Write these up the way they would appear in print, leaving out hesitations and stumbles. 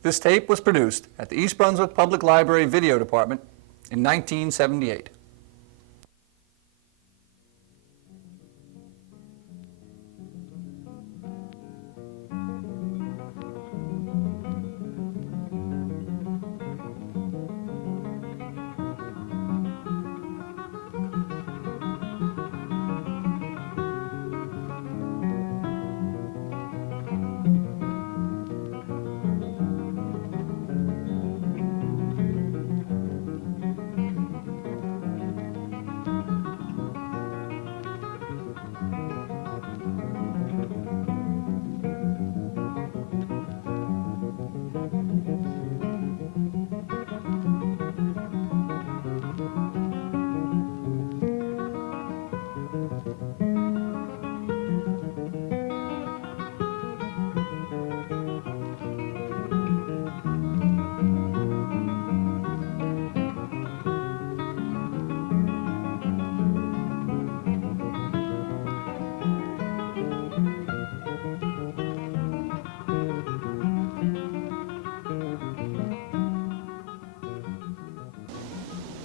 This tape was produced at the East Brunswick Public Library Video Department in 1978.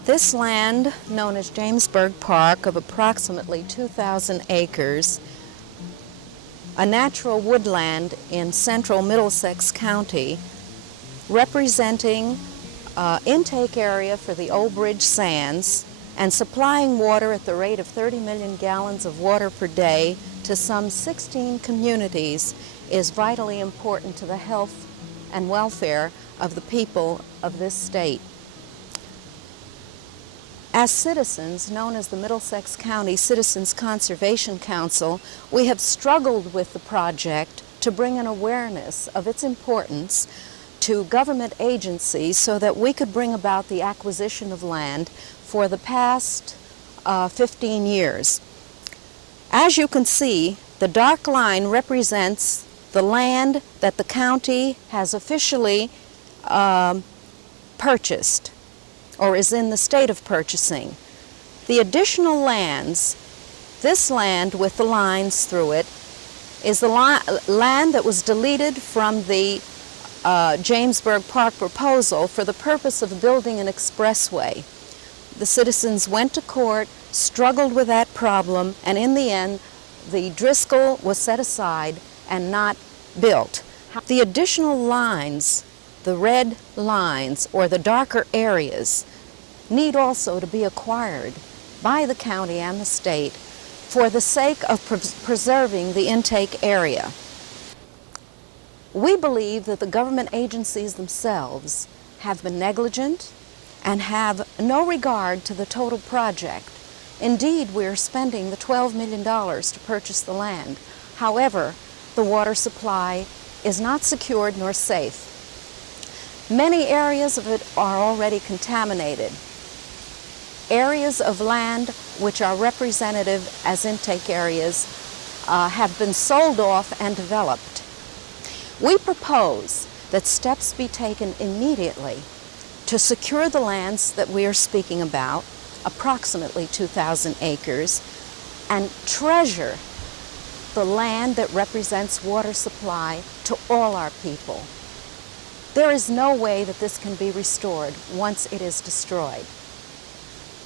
This land, known as Jamesburg Park, of approximately 2,000 acres, a natural woodland in central Middlesex County, representing intake area for the Old Bridge Sands and supplying water at the rate of 30 million gallons of water per day to some 16 communities, is vitally important to the health and welfare of the people of this state. As citizens, known as the Middlesex County Citizens Conservation Council, we have struggled with the project to bring an awareness of its importance to government agencies so that we could bring about the acquisition of land for the past 15 years. As you can see, the dark line represents the land that the county has officially purchased, or is in the state of purchasing. The additional lands, this land with the lines through it, is the land that was deleted from the Jamesburg Park proposal for the purpose of building an expressway. The citizens went to court, struggled with that problem, and in the end, the Driscoll was set aside and not built. The additional lines, the red lines, or the darker areas, need also to be acquired by the county and the state for the sake of preserving the intake area. We believe that the government agencies themselves have been negligent and have no regard to the total project. Indeed, we're spending the $12 million to purchase the land. However, the water supply is not secured nor safe. Many areas of it are already contaminated. Areas of land which are representative as intake areas have been sold off and developed. We propose that steps be taken immediately to secure the lands that we are speaking about, approximately 2,000 acres, and treasure the land that represents water supply to all our people. There is no way that this can be restored once it is destroyed.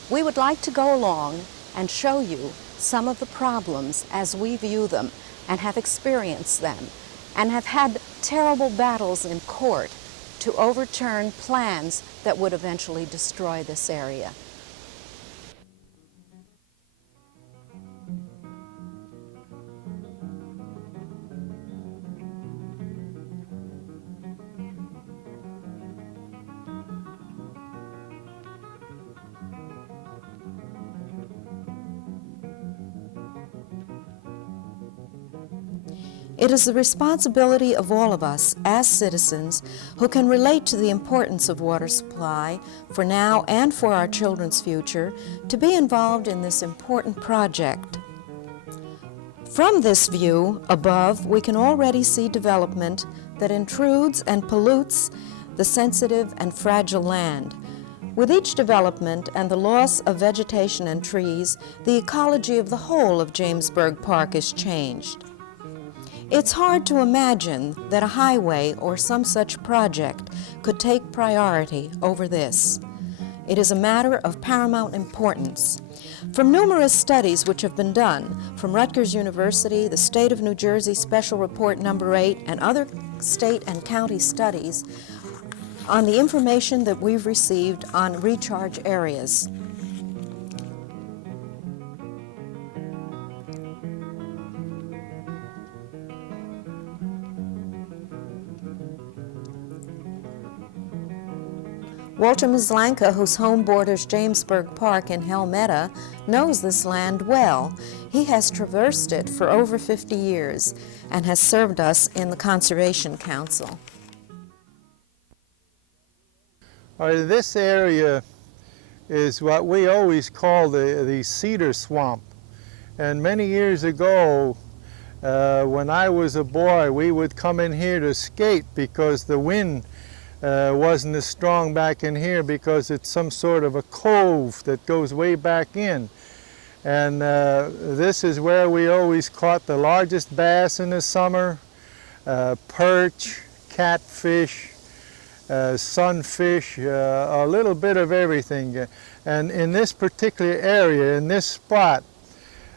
We would like to go along and show you some of the problems as we view them and have experienced them and have had terrible battles in court to overturn plans that would eventually destroy this area. It is the responsibility of all of us as citizens who can relate to the importance of water supply for now and for our children's future to be involved in this important project. From this view above, we can already see development that intrudes and pollutes the sensitive and fragile land. With each development and the loss of vegetation and trees, the ecology of the whole of Jamesburg Park is changed. It's hard to imagine that a highway or some such project could take priority over this. It is a matter of paramount importance. From numerous studies which have been done, from Rutgers University, the State of New Jersey Special Report Number 8, and other state and county studies on the information that we've received on recharge areas. Walter Mislanka, whose home borders Jamesburg Park in Helmetta, knows this land well. He has traversed it for over 50 years and has served us in the Conservation Council. This area is what we always call the cedar swamp. And many years ago, when I was a boy, we would come in here to skate because the wind wasn't as strong back in here, because it's some sort of a cove that goes way back in. And this is where we always caught the largest bass in the summer, perch, catfish, sunfish, a little bit of everything. And in this particular area, in this spot,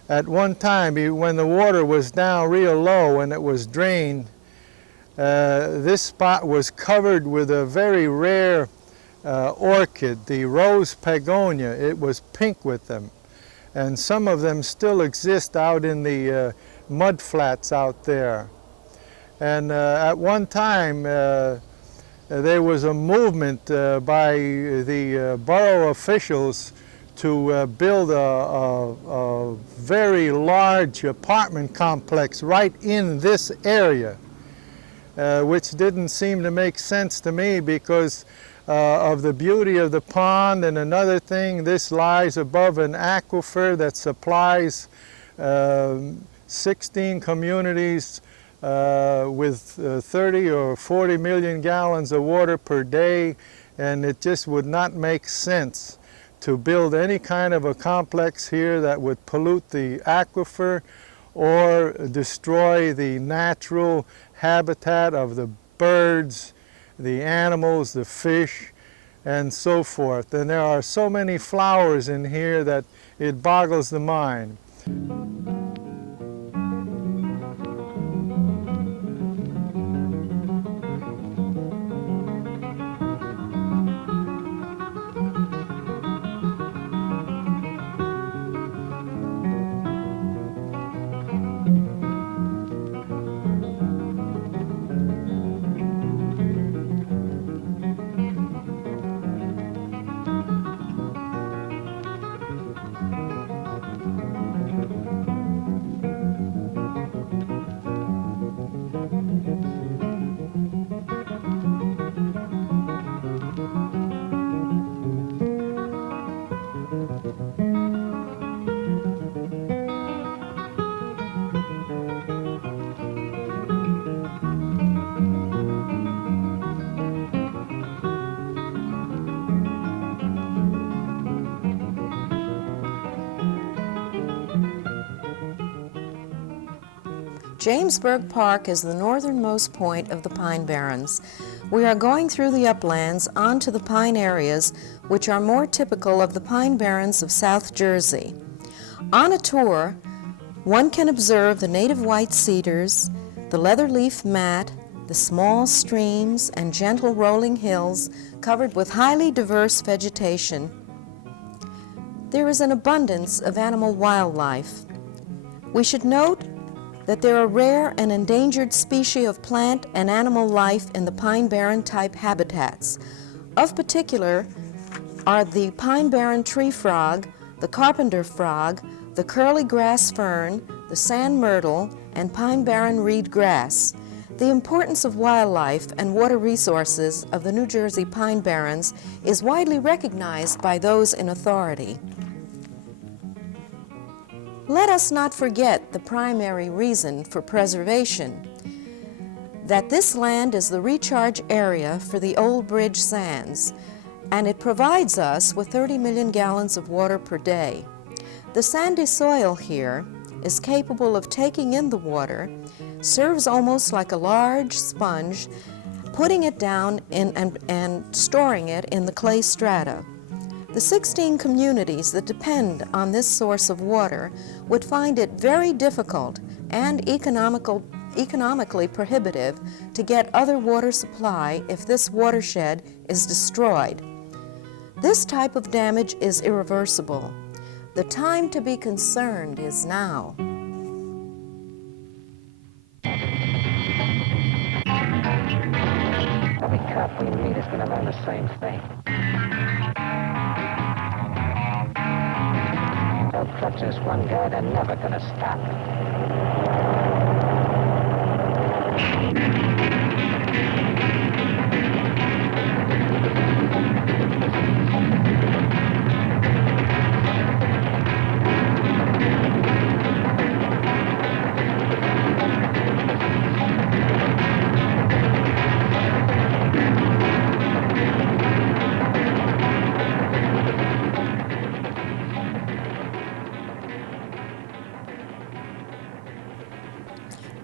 at one time when the water was down real low and it was drained, this spot was covered with a very rare orchid, the Rose Sakel. It was pink with them. And some of them still exist out in the mud flats out there. And at one time, there was a movement by the borough officials to build a very large apartment complex right in this area. Which didn't seem to make sense to me because of the beauty of the pond. And another thing, this lies above an aquifer that supplies 16 communities with 30 or 40 million gallons of water per day, and it just would not make sense to build any kind of a complex here that would pollute the aquifer or destroy the natural habitat of the birds, the animals, the fish, and so forth. And there are so many flowers in here that it boggles the mind. Jamesburg Park is the northernmost point of the Pine Barrens. We are going through the uplands onto the pine areas which are more typical of the Pine Barrens of South Jersey. On a tour, one can observe the native white cedars, the leatherleaf mat, the small streams and gentle rolling hills covered with highly diverse vegetation. There is an abundance of animal wildlife. We should note that there are rare and endangered species of plant and animal life in the Pine Barren type habitats. Of particular are the Pine Barren tree frog, the carpenter frog, the curly grass fern, the sand myrtle, and Pine Barren reed grass. The importance of wildlife and water resources of the New Jersey Pine Barrens is widely recognized by those in authority. Let us not forget the primary reason for preservation, that this land is the recharge area for the Old Bridge sands, and it provides us with 30 million gallons of water per day. The sandy soil here is capable of taking in the water serves almost like a large sponge, putting it down and storing it in the clay strata. The 16 communities that depend on this source of water would find it very difficult and economically prohibitive to get other water supply if this watershed is destroyed. This type of damage is irreversible. The time to be concerned is now. Every cop we meet is going to learn the same thing. They'll touch this one guy, they're never going to stop.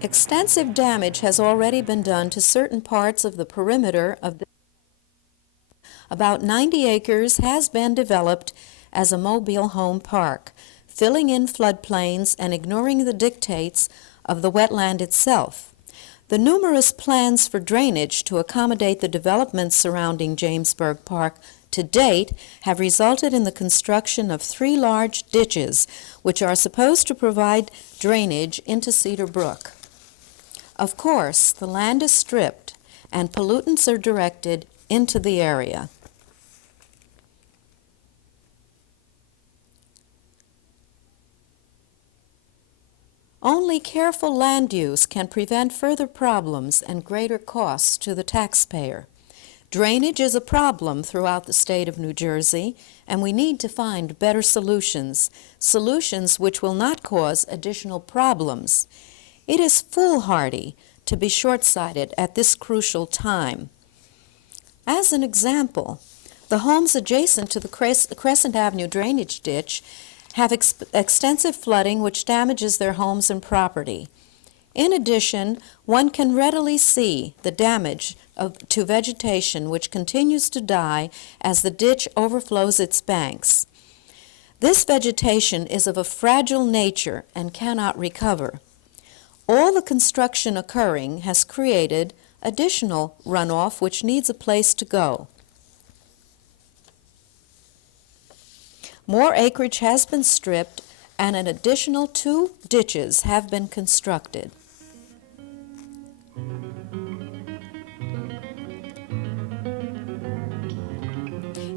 Extensive damage has already been done to certain parts of the perimeter of the About 90 acres has been developed as a mobile home park, filling in floodplains and ignoring the dictates of the wetland itself. The numerous plans for drainage to accommodate the developments surrounding Jamesburg Park to date have resulted in the construction of 3 large ditches, which are supposed to provide drainage into Cedar Brook. Of course, the land is stripped and pollutants are directed into the area. Only careful land use can prevent further problems and greater costs to the taxpayer. Drainage is a problem throughout the state of New Jersey, and we need to find better solutions, solutions which will not cause additional problems. It is foolhardy to be short-sighted at this crucial time. As an example, the homes adjacent to the Crescent Avenue drainage ditch have extensive flooding which damages their homes and property. In addition, one can readily see the damage to vegetation which continues to die as the ditch overflows its banks. This vegetation is of a fragile nature and cannot recover. All the construction occurring has created additional runoff which needs a place to go. More acreage has been stripped and an additional 2 ditches have been constructed.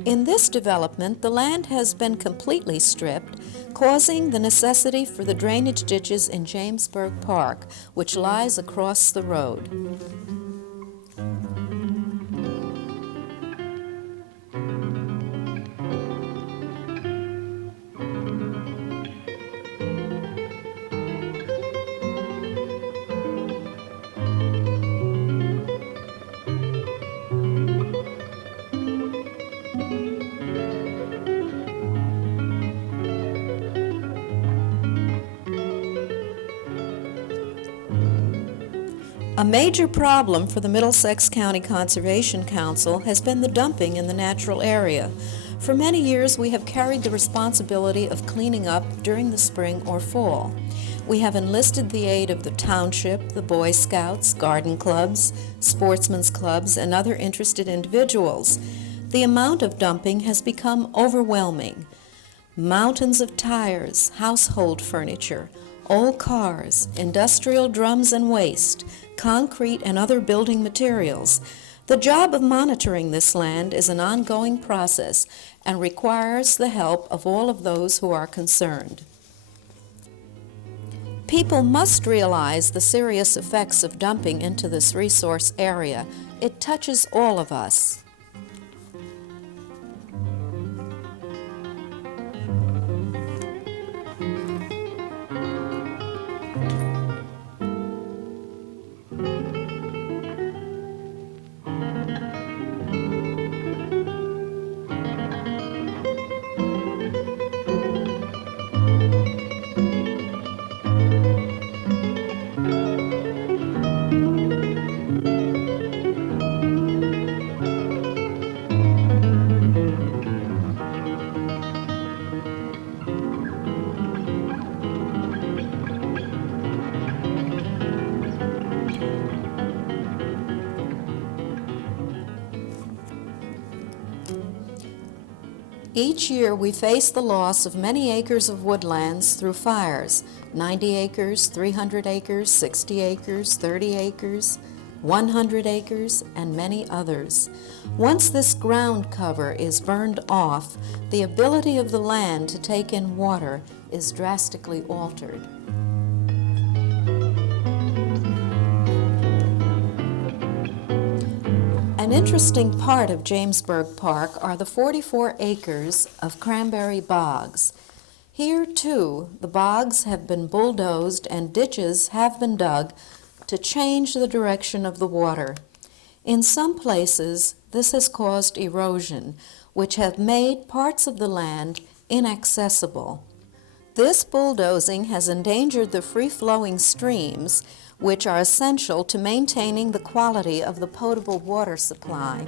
In this development, the land has been completely stripped, causing the necessity for the drainage ditches in Jamesburg Park, which lies across the road. A major problem for the Middlesex County Conservation Council has been the dumping in the natural area. For many years, we have carried the responsibility of cleaning up during the spring or fall. We have enlisted the aid of the township, the Boy Scouts, garden clubs, sportsmen's clubs, and other interested individuals. The amount of dumping has become overwhelming. Mountains of tires, household furniture, old cars, industrial drums and waste, concrete and other building materials. The job of monitoring this land is an ongoing process and requires the help of all of those who are concerned. People must realize the serious effects of dumping into this resource area. It touches all of us. Each year we face the loss of many acres of woodlands through fires, 90 acres, 300 acres, 60 acres, 30 acres, 100 acres, and many others. Once this ground cover is burned off, the ability of the land to take in water is drastically altered. An interesting part of Jamesburg Park are the 44 acres of cranberry bogs. Here, too, the bogs have been bulldozed and ditches have been dug to change the direction of the water. In some places, this has caused erosion, which have made parts of the land inaccessible. This bulldozing has endangered the free-flowing streams, which are essential to maintaining the quality of the potable water supply.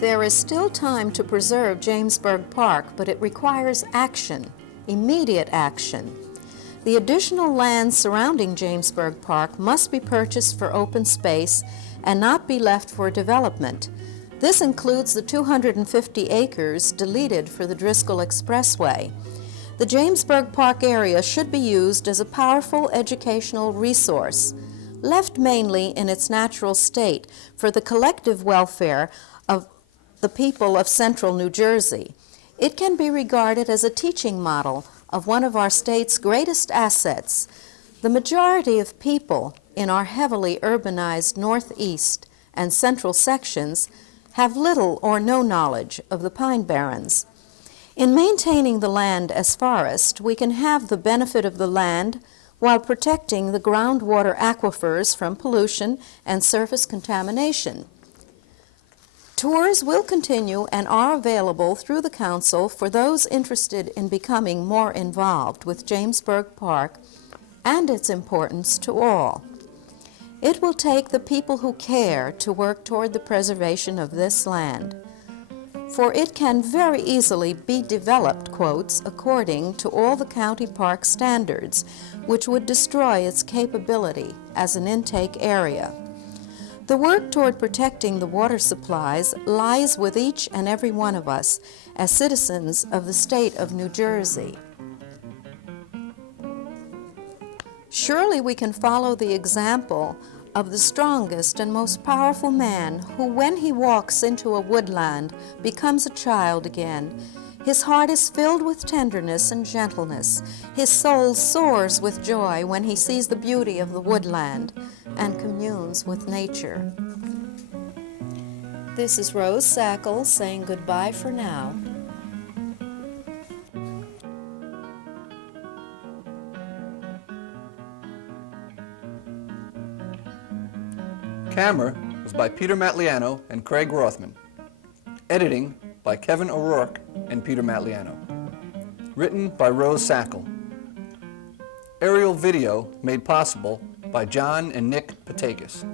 There is still time to preserve Jamesburg Park, but it requires action, immediate action. The additional land surrounding Jamesburg Park must be purchased for open space and not be left for development. This includes the 250 acres deleted for the Driscoll Expressway. The Jamesburg Park area should be used as a powerful educational resource, left mainly in its natural state for the collective welfare of the people of central New Jersey. It can be regarded as a teaching model of one of our state's greatest assets. The majority of people in our heavily urbanized northeast and central sections have little or no knowledge of the Pine Barrens. In maintaining the land as forest, we can have the benefit of the land while protecting the groundwater aquifers from pollution and surface contamination. Tours will continue and are available through the Council for those interested in becoming more involved with Jamesburg Park and its importance to all. It will take the people who care to work toward the preservation of this land, for it can very easily be developed, quotes, according to all the county park standards, which would destroy its capability as an intake area. The work toward protecting the water supplies lies with each and every one of us as citizens of the state of New Jersey. Surely we can follow the example of the strongest and most powerful man who, when he walks into a woodland, becomes a child again. His heart is filled with tenderness and gentleness. His soul soars with joy when he sees the beauty of the woodland and communes with nature. This is Rose Sakel saying goodbye for now. Camera was by Peter Matliano and Craig Rothman. Editing by Kevin O'Rourke and Peter Matliano. Written by Rose Sakel. Aerial video made possible by John and Nick Patakis.